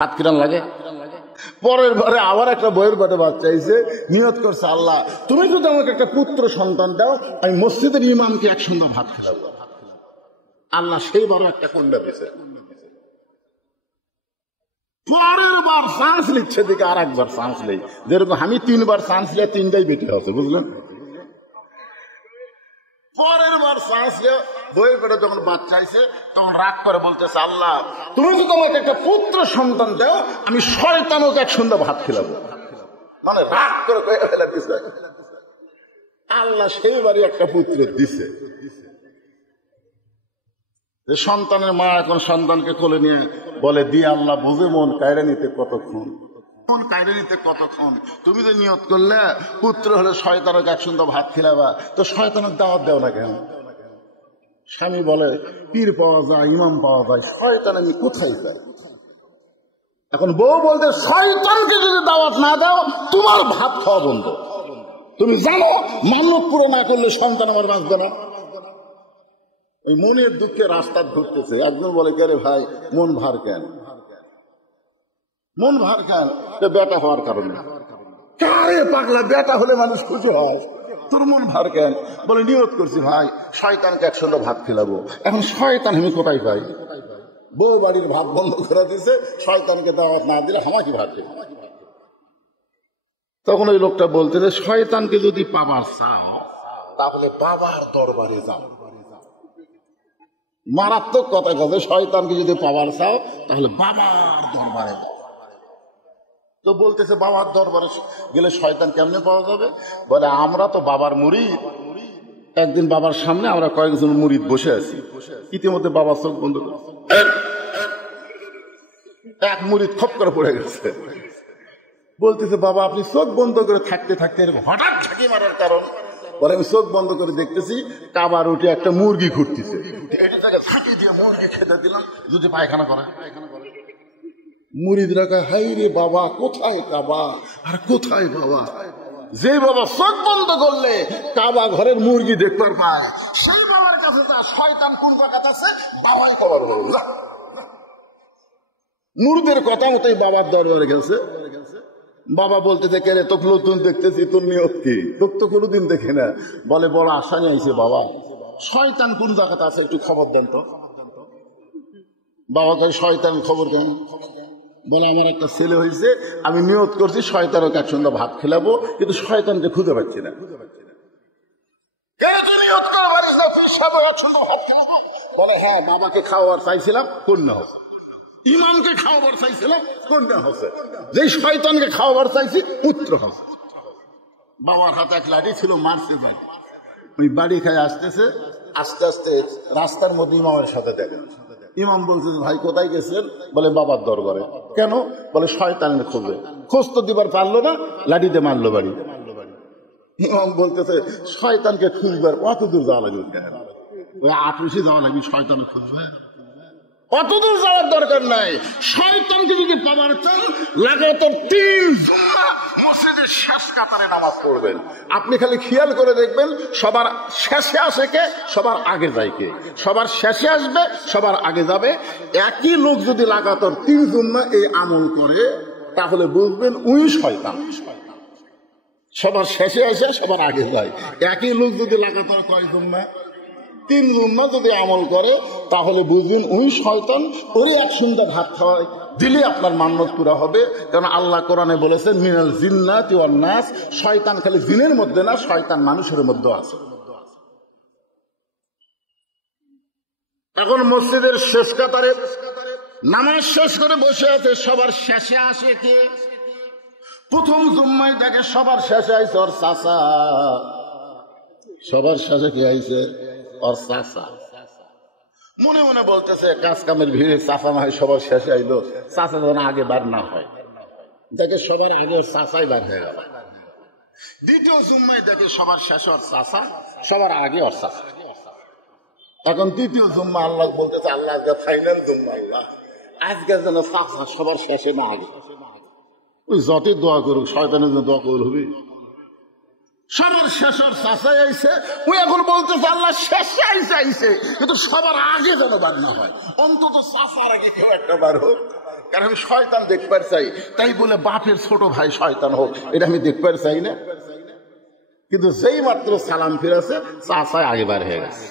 হাত কিরাম লাগে। পরের বারে আবার একটা বইয়ের বাটে বাচ্চা এসে নিয়ত করছে, আল্লাহ তুমি যদি আমাকে একটা পুত্র সন্তান দাও, আমি মসজিদের ইমামকে এক সন্ধ্যা ভাত খেলাবো। আল্লাহ সেইবারও একটা কন্যা দিছে। পরের বার চান্স লিখছে দিকে আর একবার চান্স নেই, যেরকম আমি 3 বার চান্স নিয়ে 3টাই বেটে আছে, বুঝলেন। পরের বার চান্স নিয়ে বইয়ের পেটে যখন বাচ্চা আইছে তখন রাগ করে বলতেছে, আল্লাহ তুমি যদি আমাকে একটা পুত্র সন্তান দাও, আমি শয়তানকে এক সন্ধ্যা ভাত খেলাবো। মানে রাগ করে কয়ে ফেলা দিছে। আল্লাহ সেইবারই একটা পুত্র দিছে। যে সন্তানের মা এখন সন্তানকে কোলে নিয়ে বলে, দিয়ে আল্লাহ বুঝে মন কায়রা নিতে কতক্ষণ, মন কায়রা নিতে কতক্ষণ। তুমি যে নিয়ত করলে পুত্র হলে শয়তানকে এক সন্ধ্যা ভাত খেলাবা, তো শয়তানের দাওয়াত দেও না কেন? স্বামী বলে, পীর পাওয়া যায়, ইমাম পাওয়া যায়, শয়তান আমি কোথায় যাই? এখন বউ বলতে, শয়তানকে যদি দাওয়াত না দাও তোমার ভাত খাওয়া বন্ধ। তুমি জানো মান্যত পুরো না করলে সন্তান আমার বাঁচবে না। ওই মনের দুঃখে রাস্তা ধরতেছে। একজন বলে, কে রে ভাই মন ভার কেন? মন ভার কেন? বেটা হওয়ার কারণে। কারে পাগলা, বেটা হলে মানুষ খুশি হয়, তোর মন ভার কেন? বলে, নিয়ত করছি ভাই শয়তানকে একসঙ্গে ভাত খেলাবো। এখন শয়তান আমি কোথায় পাই? বউ বাড়ির ভাত বন্ধ করে দিছে, শয়তানকে দাওয়াত না দিলে আমাকে ভাত দেবে। তখন ওই লোকটা বলতে, শয়তানকে যদি পাবার চাও তাহলে বাবার দরবারে যাও। মারাত্মক কথা কথা, শয়তানকে যদি পাবার চাও তাহলে বাবার দরবারে যাও। তো বলতেছে, বাবার দরবারে গেলে শয়তান কেমনে পাওয়া যাবে? বলে, আমরা তো বাবার মুরিদ। একদিন বাবার সামনে আমরা কয়েকজন মুরিদ বসে আছি, ইতিমধ্যে বাবা চোখ বন্ধ করে এক মুরিদ খপ করে পড়ে গেছে। বলতেছে, বাবা আপনি চোখ বন্ধ করে থাকতে থাকতে হঠাৎ ঝাঁকি মারার কারণ? বলে, আমি চোখ বন্ধ করে দেখতেছি কাবার উঠে একটা মুরগি ঘুরতেছে, এটা থেকে ঝাঁকি দিয়ে মুরগি খেতে দিলাম, যদি পায়খানা করে। মুরিদরা কয়, হাই রে বাবা, কোথায় কাবা আর কোথায় বাবা? যে বাবা চোখ বন্ধ করলে কাবা ঘরের মুরগি দেখবার পায়, সেই বাবার কাছে তা শয়তান কোন জায়গাতে আছে, বাবাই কবার বল। মুরিদের কথা মতোই বাবার দরবারে গেছে। বাবা বলতেছে, কে রে তোকে নতুন দেখতেছি, তোর নিয়ত কি? তোকে তো কোনোদিন দেখে না। বলে, বড় আশা নিয়ে আইছে বাবা, শয়তান কোন জায়গাতে আছে একটু খবর দেন তো। বাবা কয়, শয়তান খবর কেন? বলে, আমার একটা ছেলে হয়েছে, আমি নিয়ত করছি শয়তানকে একসঙ্গে ভাত খেলাবো, কিন্তু শয়তানকে খুঁজে পাচ্ছি না। বলে, হ্যাঁ বাবাকে খাওয়ার চাইছিলাম, কন্যা হোক। ইমামকে খাওয়াবার চাইছিলাম, কন্যা হচ্ছে। যে শয়তানকে খাওয়াবার চাইছি, পুত্র হচ্ছে। বাবার হাতে এক লাঠি ছিল, মারছে ভাই। ওই বাড়ি খায় আসতেছে, আস্তে আস্তে রাস্তার মধ্যে ইমামের সাথে দেখেন। ইমাম বলছে, ভাই কোথায় গেছেন? বলে, বাবার দরবারে। কেন? বলে, শয়তানের খোঁজে। খোঁজ তো দিবার পারলো না, লাঠিতে মারলো বাড়ি। ইমাম বলতেছে, শয়তানকে খুঁজবার কত দূর যাওয়া লাগবে? ওই আটুষি যাওয়া লাগবে, শয়তানের খুঁজবে? অত দূর যাওয়ার দরকার নাই। শয়তানকে যদি পাবার চান, লাগাতার 3 মসজিদের শেষ কাতারে নামাজ পড়বেন। আপনি খালি খেয়াল করে দেখবেন, সবার শেষে আসে কে, সবার আগে যায় কে? সবার শেষে আসবে, সবার আগে যাবে। একই লোক যদি লাগাতার 3 জুম্মা এই আমল করে, তাহলে বুঝবেন ওই শয়তান। সবার শেষে আসে, সবার আগে যায়। একই লোক যদি লাগাতার কয় জুম্মা, 3 জুম্মা যদি আমল করে, তাহলে বুঝবেন ওই শয়তান। ওরই এক সন্ধ্যা ভাত খাওয়ায় দিলে আপনার মান্যত পুরা হবে। কারণ আল্লাহ কোরআনে বলেছেন, মিনাল জিন্নাতি ওয়ান নাস, শয়তান খালি জিনের মধ্যে না, শয়তান মানুষের মধ্যে আছে। এখন মসজিদের শেষ কাতারে নামাজ শেষ করে বসে আছে, সবার শেষে আসে কে? প্রথম জুম্মায় দেখে সবার শেষে আইছে ওর চাচা। সবার শেষে কে আইছে? ওর চাচা। মনে মনে বলতেছে, কাজ কামের ভিড়ে চাচা না হয় সবার শেষে আইলো, চাচা যেন আগে বার না হয়। দেখে সবার আগে ওর চাচাই বার হয়ে গেল। দ্বিতীয় জুম্মায় দেখে সবার শেষে ওর চাচা, সবার আগে ওর চাচা। এখন তৃতীয় জুম্মা আল্লাহ বলতেছে, আল্লাহ আজকে ফাইনাল জুম্মা, আল্লাহ আজকে যেন চাচা সবার শেষে না আগে। ওই যতই দোয়া করুক, শয়তানের জন্য দোয়া কবুল হবে। সবার শেষের চাচাই আইছে, ওই এখন বলতেছে আল্লাহ শেষে আইছে, কিন্তু সবার আগে যেন বার না হয়, অন্তত চাচার আগে কেউ একটা বার হোক। কারণ আমি শয়তান দেখবার চাই, তাই বলে বাপের ছোট ভাই শয়তান হোক এটা আমি দেখবার চাই না। কিন্তু যেই মাত্র সালাম ফিরেছে চাচায় আগে বার হয়ে গেছে।